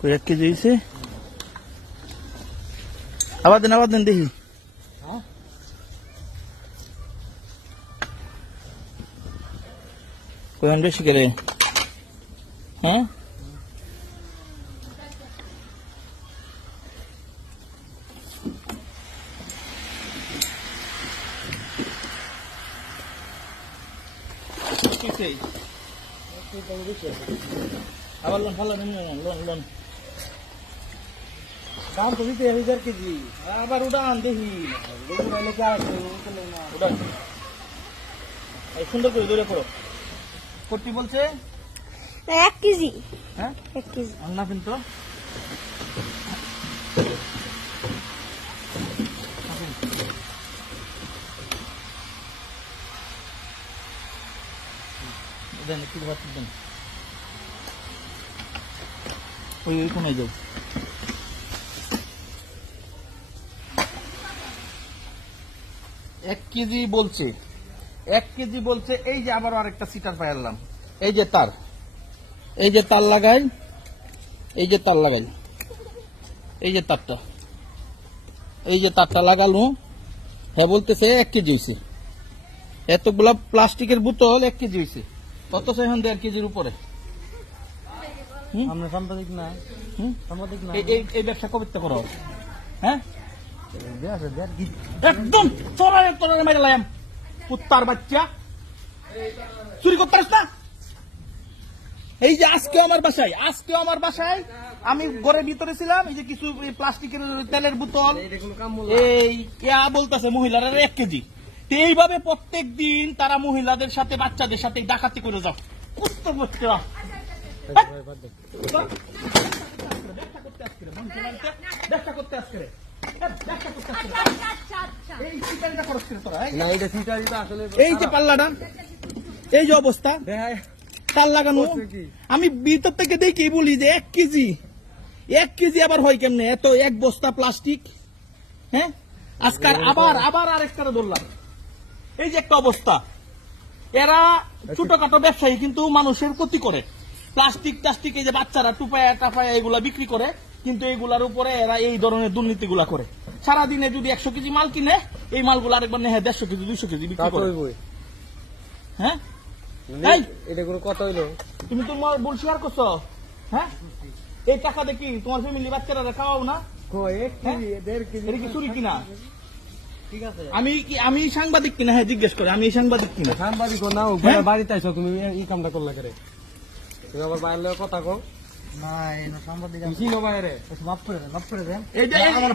কই 1 কেজি হইছে আবার দেন দেখি কই আন বেশি করে হ্যাঁ আবার লোন দাম তো দিতে 1000 কেজি আবার উড়ান দেখি সুন্দর করে দৌড়ে পড়ো কটি বলছে 1 কেজি হ্যাঁ 1 কেজি না কিন্তু দেন একটু ভাত দেন ওই কোণে যাও 1 কেজি বলছে 1 কেজি বলছে এই যে আবার আরেকটা সিটার পাইলাম এই যে তার লাগাই এই যে তারটা লাগালো হ্যাঁ বলতেছে 1 কেজি হয়েছে এতগুলা প্লাস্টিকের বোতল 1 কেজি হয়েছে কত এখন 1.5 কেজির উপরে আমরা সাংবাদিক না এই ব্যবসা কবে করো হ্যাঁ একদম তোরা মেরে লাম কুত্তার বাচ্চা চুরি করতে পারিস না এই যে আজকেও আমার বাসায় আমি ঘরের ভিতরে ছিলাম এই যে কিছু প্লাস্টিকের তেলের বোতল এই বলতেছে মহিলারা 1 কেজি এইভাবে প্রত্যেক দিন তারা মহিলাদের সাথে বাচ্চাদের সাথে ডাকাতি করে যাও কুত্তার বাচ্চা এই যে পাল্লাটা এই যে অবস্থা তার লাগানো আমি ভিতর থেকে দেখি বলি যে 1 কেজি আবার হয় কেমনে এত 1 বস্তা প্লাস্টিক হ্যাঁ আজকাল আবার আরেকটা ধরলাম এই যে একটা অবস্থা এরা ছোটখাটো ব্যবসায়ী কিন্তু মানুষের ক্ষতি করে প্লাস্টিক এই যে বাচ্চারা টুপায়া টাপায়া এগুলা বিক্রি করে কিন্তু এইগুলার উপরে এরা এই ধরনের দুর্নীতিগুলা করে সারাদিনে যদি 100 কেজি মাল কিনে এই মালগুলো আরেকবার নেয় 150 কেজি 200 কেজি বিক্রি করে হ্যাঁ এটা কোনো কথা হইলো তুমি তোমার ভুল স্বীকার করছো হ্যাঁ এই টাকা দেখি তোমার ফ্যামিলি বাচ্চারা খাওয়াও না 1 কেজি 1.5 কেজি এটা কি চুরি কিনা ঠিক আছে আমি সাংবাদিক কিনা হ্যাঁ জিজ্ঞেস করে আমি সাংবাদিক কিনা সাংবাদিক না বাড়িতে আইছো তুমি এই কামটা করলা করে তুমি আবার বাইরে কথা কও না এই সাংবাদিক কি নো বাইরে মাফ করে দেন এই যে আমার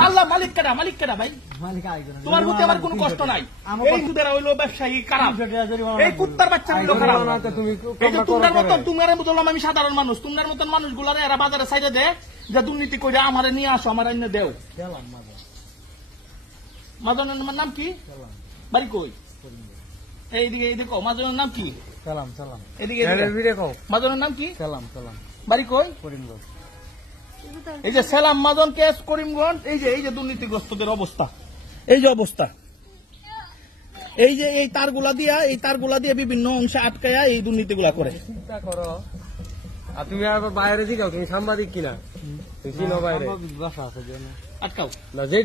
পাল্লা মালিক কেডা ভাই মালিক আইগো তোমার মধ্যে আমার কোনো কষ্ট নাই এই দুধেরা হইলো ব্যবসায়ী খারাপ এই কুত্তার বাচ্চা হইলো খারাপ তুমি এই যে তোমার মতন আমি সাধারণ মানুষ তোমার মতন মানুষগুলারে এরা বাজারে সাইডে দেয় যে দুর্নীতি করে আমারে নিয়ে আসো আমার এনে দেও মাজনের নাম কি বাড়ি কই এইদিকে দেখো মাজনের নাম কি সালাম এদিকে মাজনের নাম কি সালাম বাড়ি কই করিমগঞ্জ এই যে সালাম মাজন কেস করিমগঞ্জ এই যে দুর্নীতিগ্রস্তদের অবস্থা এই তারগুলা দিয়ে বিভিন্ন অংশে আটকায়া এই দুর্নীতিগুলা করে চিন্তা করো আর তুমি আবার বাইরে দিকে তুমি সাংবাদিক কিনা তুমি চিনো বাইরে আটকাও না যে